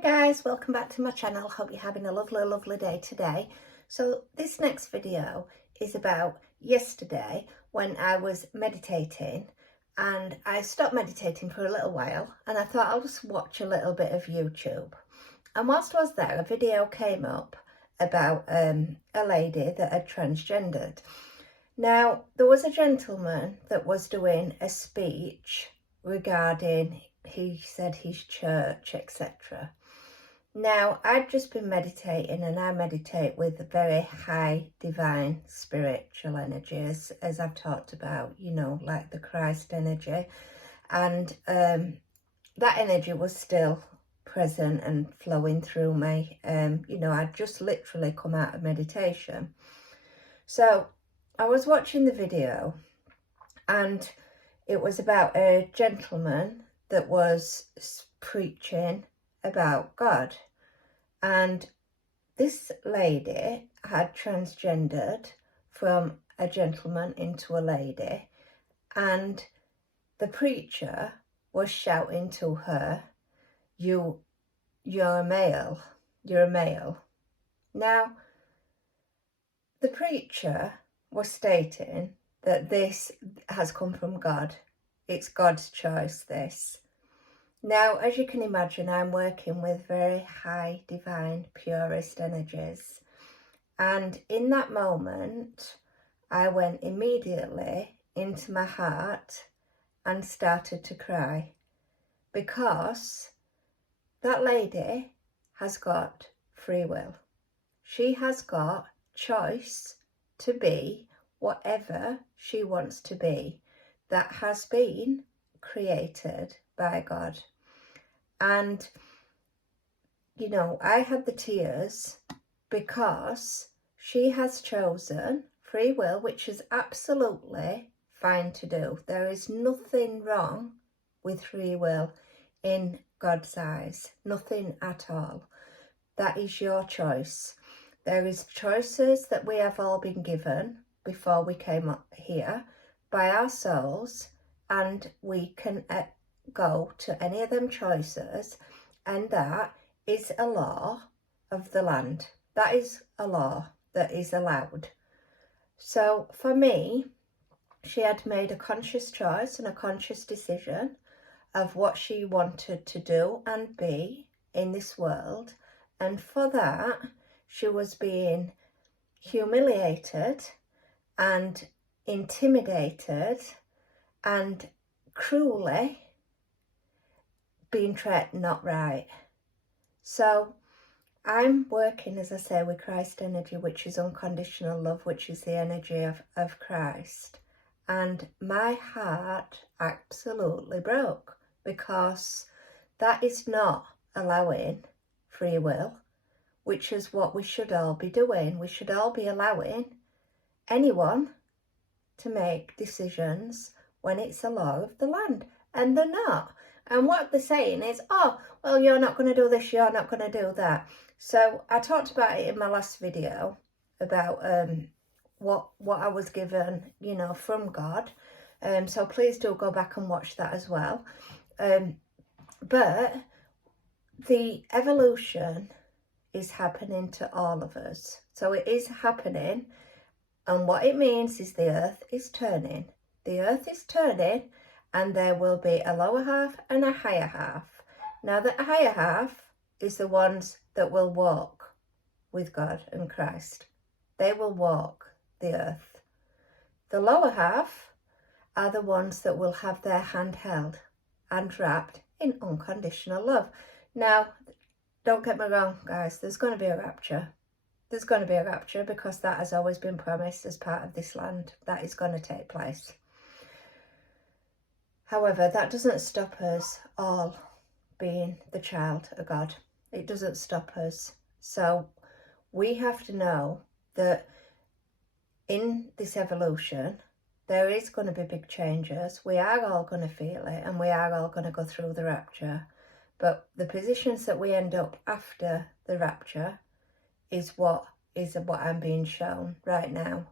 Hi guys, welcome back to my channel. Hope you're having a lovely day today. So this next video is about yesterday when I was meditating, and I stopped meditating for a little while and I thought I'll just watch a little bit of YouTube. And whilst I was there, a video came up about a lady that had transgendered. Now, there was a gentleman that was doing a speech regarding, he said, his church, etc. Now, I've just been meditating, and I meditate with very high divine spiritual energies, as I've talked about, you know, like the Christ energy. And that energy was still present and flowing through me. You know, I'd just literally come out of meditation. So I was watching the video, and it was about a gentleman that was preaching about God. And this lady had transgendered from a gentleman into a lady, and the preacher was shouting to her, you're a male, you're a male. Now, the preacher was stating that this has come from God. It's God's choice, this. Now, as you can imagine, I'm working with very high, divine, purest energies. And in that moment, I went immediately into my heart and started to cry, because that lady has got free will. She has got choice to be whatever she wants to be, that has been created by God. And, you know, I had the tears because she has chosen free will, which is absolutely fine to do. There is nothing wrong with free will in God's eyes, nothing at all. That is your choice. There is choices that we have all been given before we came up here by our souls, and we can go to any of them choices, and that is a law of the land. That is a law that is allowed. So for me, she had made a conscious choice and a conscious decision of what she wanted to do and be in this world, and for that she was being humiliated and intimidated and cruelly being treated not right. So I'm working, as I say, with Christ energy, which is unconditional love, which is the energy of Christ. And my heart absolutely broke, because that is not allowing free will, which is what we should all be doing. We should all be allowing anyone to make decisions when it's a law of the land, and they're not. And what they're saying is, oh, well, you're not going to do this, you're not going to do that. So I talked about it in my last video about what I was given, you know, from God. So please do go back and watch that as well. But the evolution is happening to all of us. So it is happening. And what it means is the earth is turning. The earth is turning, and there will be a lower half and a higher half. Now, the higher half is the ones that will walk with God and Christ. They will walk the earth. The lower half are the ones that will have their hand held and wrapped in unconditional love. Now, don't get me wrong, guys, there's going to be a rapture. There's going to be a rapture, because that has always been promised as part of this land. That is going to take place. However, that doesn't stop us all being the child of God. It doesn't stop us. So we have to know that in this evolution, there is going to be big changes. We are all going to feel it, and we are all going to go through the rapture. But the positions that we end up after the rapture is what I'm being shown right now.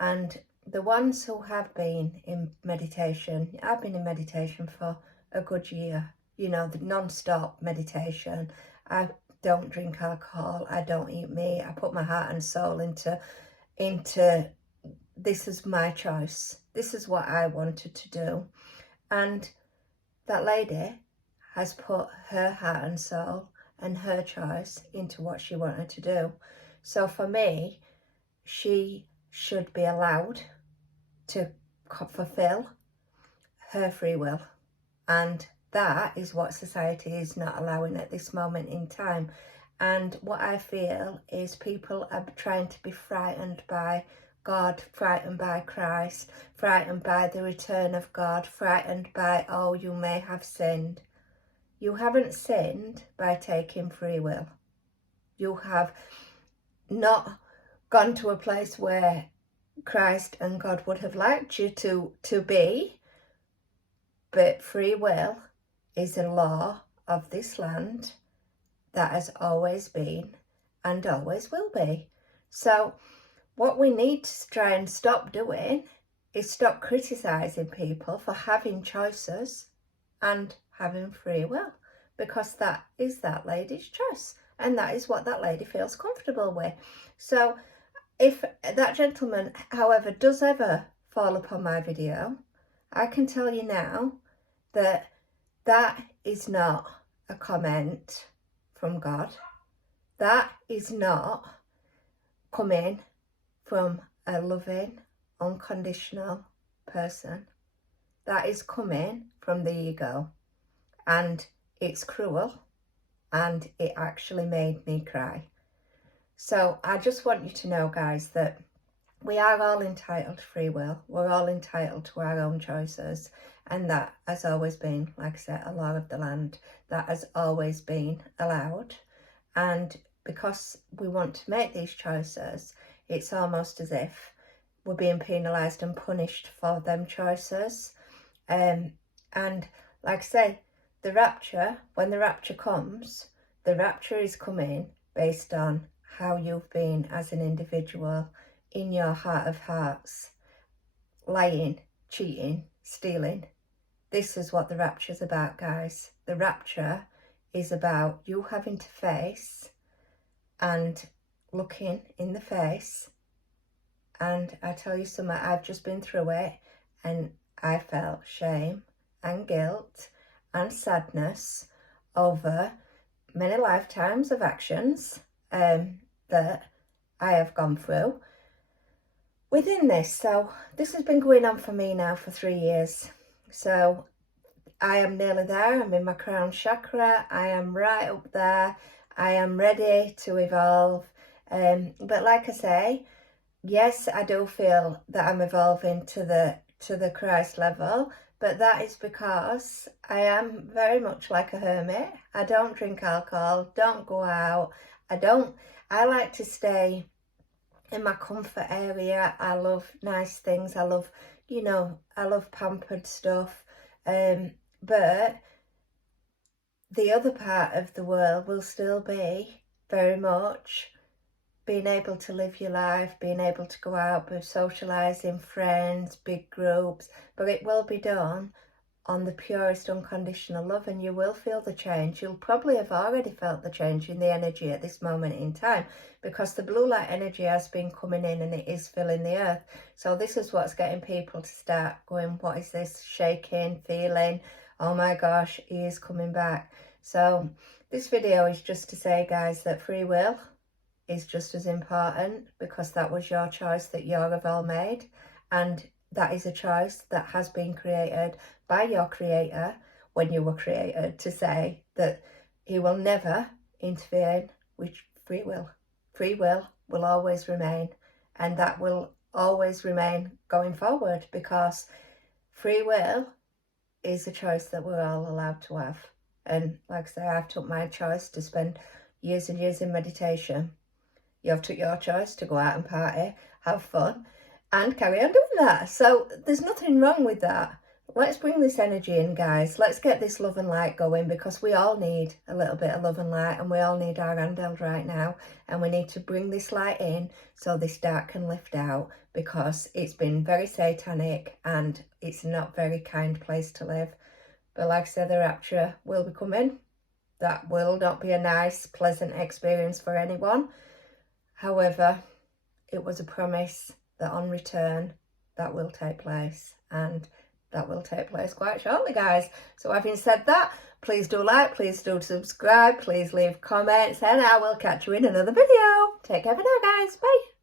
And the ones who have been in meditation, I've been in meditation for a good year, you know, the non-stop meditation. I don't drink alcohol, I don't eat meat, I put my heart and soul into this is my choice. This is what I wanted to do. And that lady has put her heart and soul and her choice into what she wanted to do. So for me, she should be allowed to fulfill her free will. And that is what society is not allowing at this moment in time. And what I feel is people are trying to be frightened by God, frightened by Christ, frightened by the return of God, frightened by, oh, you may have sinned. You haven't sinned by taking free will. You have not gone to a place where Christ and God would have liked you to be, but free will is a law of this land that has always been and always will be. So what we need to try and stop doing is stop criticising people for having choices and having free will, because that is that lady's choice and that is what that lady feels comfortable with. So if that gentleman, however, does ever fall upon my video, I can tell you now that that is not a comment from God. That is not coming from a loving, unconditional person. That is coming from the ego, and it's cruel, and it actually made me cry. So I just want you to know, guys, that we are all entitled to free will. We're all entitled to our own choices. And that has always been, like I said, a law of the land. That has always been allowed. And because we want to make these choices, it's almost as if we're being penalised and punished for them choices. And like I say, the rapture, when the rapture comes, the rapture is coming based on how you've been as an individual in your heart of hearts, lying, cheating, stealing. This is what the rapture is about, guys. The rapture is about you having to face and looking in the face. And I tell you something, I've just been through it, and I felt shame and guilt and sadness over many lifetimes of actions that I have gone through within this. So this has been going on for me now for 3 years. So I am nearly there. I'm in my crown chakra. I am right up there. I am ready to evolve. But like I say, yes, I do feel that I'm evolving to the Christ level, but that is because I am very much like a hermit. I don't drink alcohol, don't go out. I like to stay in my comfort area. I love nice things. I love pampered stuff. But the other part of the world will still be very much being able to live your life, being able to go out, be socialising, friends, big groups, but it will be done on the purest unconditional love, and you will feel the change. You'll probably have already felt the change in the energy at this moment in time, because the blue light energy has been coming in and it is filling the earth. So this is what's getting people to start going, what is this? Shaking, feeling, oh my gosh, he is coming back. So this video is just to say, guys, that free will is just as important, because that was your choice that you have all made, and that is a choice that has been created by your creator when you were created, to say that he will never interfere with free will. Free will always remain, and that will always remain going forward, because free will is a choice that we're all allowed to have. And like I say, I've took my choice to spend years and years in meditation. You've took your choice to go out and party, have fun, and carry on doing that. So there's nothing wrong with that. Let's bring this energy in, guys. Let's get this love and light going, because we all need a little bit of love and light, and we all need our handheld right now. And we need to bring this light in so this dark can lift out, because it's been very satanic and it's not a very kind place to live. But like I said, the rapture will be coming. that will not be a nice, pleasant experience for anyone. However, it was a promise that on return that will take place, and that will take place quite shortly, guys. So having said that, please do like, please do subscribe, please leave comments, and I will catch you in another video. Take care for now, guys. Bye.